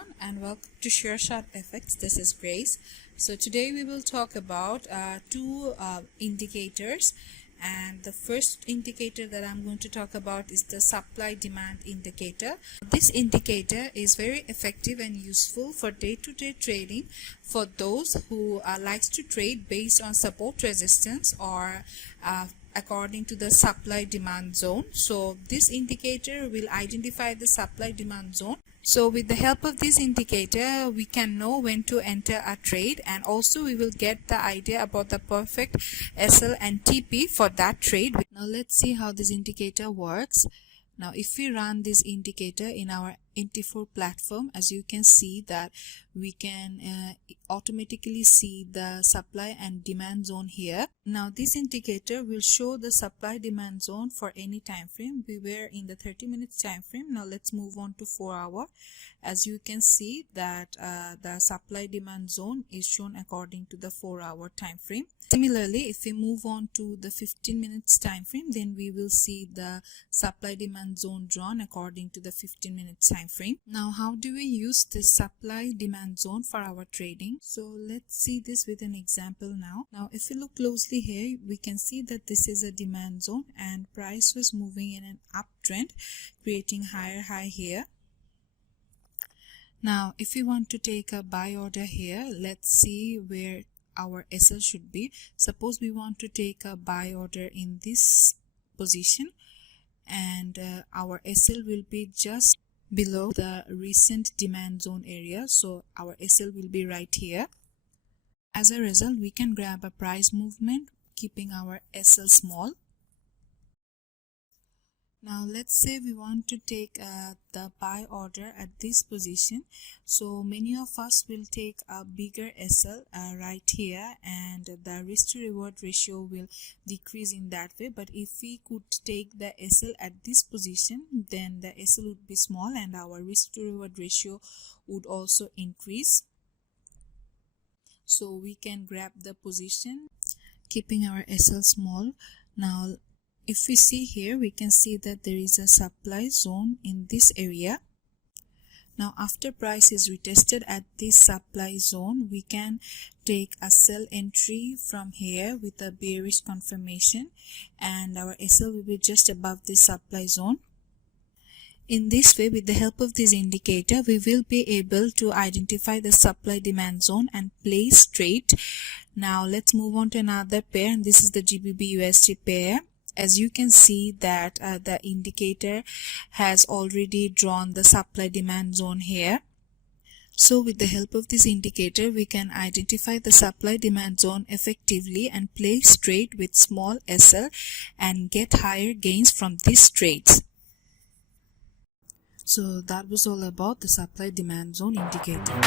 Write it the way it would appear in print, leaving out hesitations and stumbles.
everyone, and welcome to SureShotFX. This is Grace. So today we will talk about two indicators, and the first indicator that I'm going to talk about is the supply demand indicator. This indicator is very effective and useful for day-to-day trading for those who likes to trade based on support resistance or according to the supply demand zone. So this indicator will identify the supply demand zone. So with the help of this indicator, we can know when to enter a trade, and also we will get the idea about the perfect SL and TP for that trade. Now let's see how this indicator works. Now if we run this indicator in our MT4 platform, as you can see that we can automatically see the supply and demand zone here. Now this indicator will show the supply demand zone for any time frame. We were in the 30 minutes time frame. Now let's move on to 4 hour. As you can see that the supply demand zone is shown according to the 4 hour time frame. Similarly, if we move on to the 15 minutes time frame, then we will see the supply demand zone drawn according to the 15 minutes time frame. Now how do we use this supply demand zone for our trading? So let's see this with an example now. Now if you look closely here, we can see that this is a demand zone and price was moving in an uptrend, creating higher high here. Now if we want to take a buy order here, let's see where our SL should be. Suppose we want to take a buy order in this position, and our SL will be just below the recent demand zone area. So our SL will be right here. As a result, we can grab a price movement keeping our SL small. Now let's say we want to take the buy order at this position. So many of us will take a bigger SL right here, and the risk to reward ratio will decrease in that way. But if we could take the SL at this position, then the SL would be small and our risk to reward ratio would also increase. So we can grab the position keeping our SL small. Now if we see here, we can see that there is a supply zone in this area. Now after price is retested at this supply zone, we can take a sell entry from here with a bearish confirmation, and our SL will be just above this supply zone. In this way, with the help of this indicator, we will be able to identify the supply demand zone and place trade. Now let's move on to another pair, and this is the GBP USD pair. As you can see that the indicator has already drawn the supply demand zone here. So with the help of this indicator, we can identify the supply demand zone effectively and place trade with small SL and get higher gains from these trades. So that was all about the supply demand zone indicator.